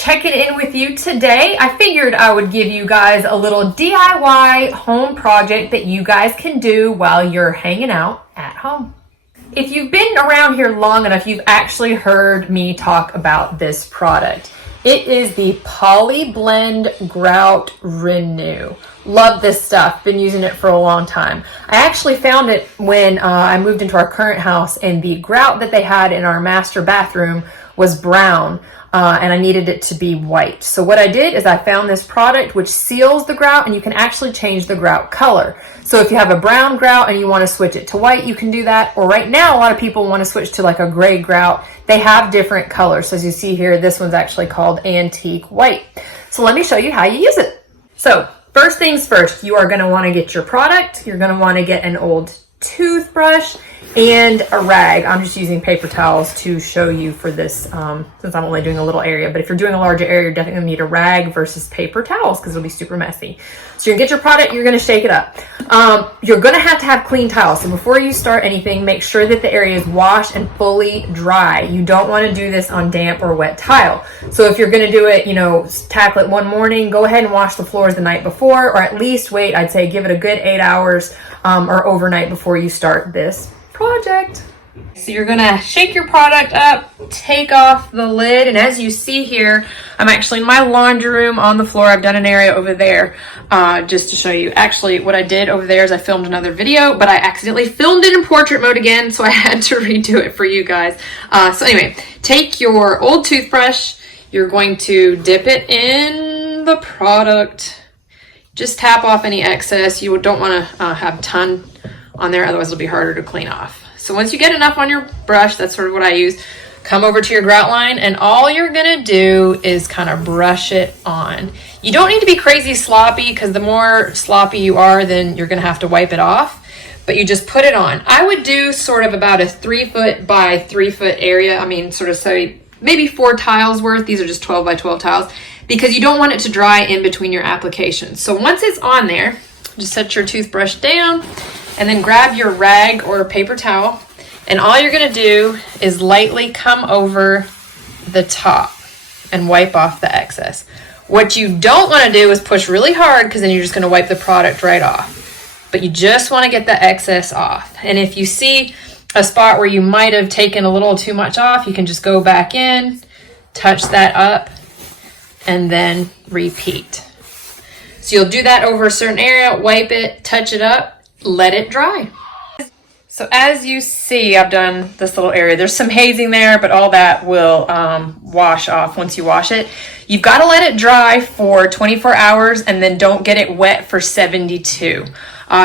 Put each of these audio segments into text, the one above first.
checking in with you today. I figured I would give you guys a little DIY home project that you guys can do while you're hanging out at home. If you've been around here long enough, you've actually heard me talk about this product. It is the Poly Blend Grout Renew. Love this stuff. Been using it for a long time. I actually found it when I moved into our current house, and the grout that they had in our master bathroom was brown, and I needed it to be white. So what I did is I found this product which seals the grout, and you can actually change the grout color. So if you have a brown grout and you want to switch it to white, you can do that. Or right now, a lot of people want to switch to like a gray grout. They have different colors. So as you see here, this one's actually called Antique White. So let me show you how you use it. So first things first, you are going to want to get your product. You're going to want to get an old toothbrush and a rag. I'm just using paper towels to show you for this, since I'm only doing a little area. But if you're doing a larger area, you're definitely gonna need a rag versus paper towels because it'll be super messy. So you're gonna get your product, you're gonna shake it up. You're gonna have clean towels. So before you start anything, make sure that the area is washed and fully dry. You don't want to do this on damp or wet tile. So if you're gonna do it, tackle it one morning, go ahead and wash the floors the night before, or at least wait, I'd say give it a good 8 hours or overnight before you start this project. So you're gonna shake your product up, take off the lid, and as you see here, I'm actually in my laundry room on the floor. I've done an area over there just to show you. Actually, what I did over there is I filmed another video, but I accidentally filmed it in portrait mode again, so I had to redo it for you guys. So anyway, take your old toothbrush, you're going to dip it in the product. Just tap off any excess. You don't want to have a ton on there, otherwise it'll be harder to clean off. So once you get enough on your brush, that's sort of what I use, come over to your grout line, and all you're gonna do is kind of brush it on. You don't need to be crazy sloppy, because the more sloppy you are, then you're gonna have to wipe it off, but you just put it on. I would do sort of about a 3 foot by 3 foot area. I mean, sort of say maybe 4 tiles worth. These are just 12 by 12 tiles, because you don't want it to dry in between your applications. So once it's on there, just set your toothbrush down and then grab your rag or paper towel, and all you're gonna do is lightly come over the top and wipe off the excess. What you don't wanna do is push really hard, because then you're just gonna wipe the product right off. But you just wanna get the excess off. And if you see a spot where you might have taken a little too much off, you can just go back in, touch that up, and then repeat. So you'll do that over a certain area, wipe it, touch it up, let it dry. So as you see, I've done this little area. There's some hazing there, but all that will wash off once you wash it. You've got to let it dry for 24 hours and then don't get it wet for 72.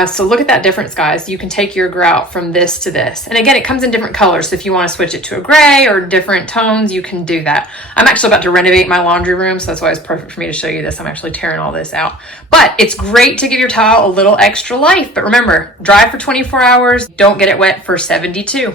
So look at that difference, guys. You can take your grout from this to this. And again, it comes in different colors. So if you want to switch it to a gray or different tones, you can do that. I'm actually about to renovate my laundry room, so that's why it's perfect for me to show you this. I'm actually tearing all this out. But it's great to give your towel a little extra life. But remember, dry for 24 hours, don't get it wet for 72.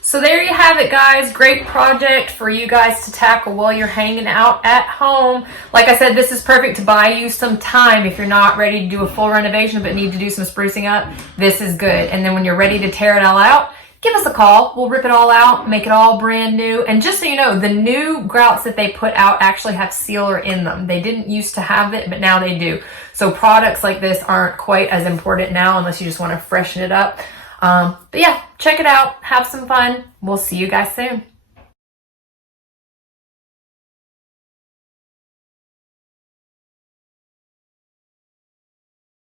So there you have it, guys. Great project for you guys to tackle while you're hanging out at home. Like I said, this is perfect to buy you some time if you're not ready to do a full renovation but need to do some sprucing up. This is good. And then when you're ready to tear it all out, give us a call. We'll rip it all out, make it all brand new. And just so you know, the new grouts that they put out actually have sealer in them. They didn't used to have it, but now they do. So products like this aren't quite as important now unless you just want to freshen it up. But yeah, check it out. Have some fun. We'll see you guys soon.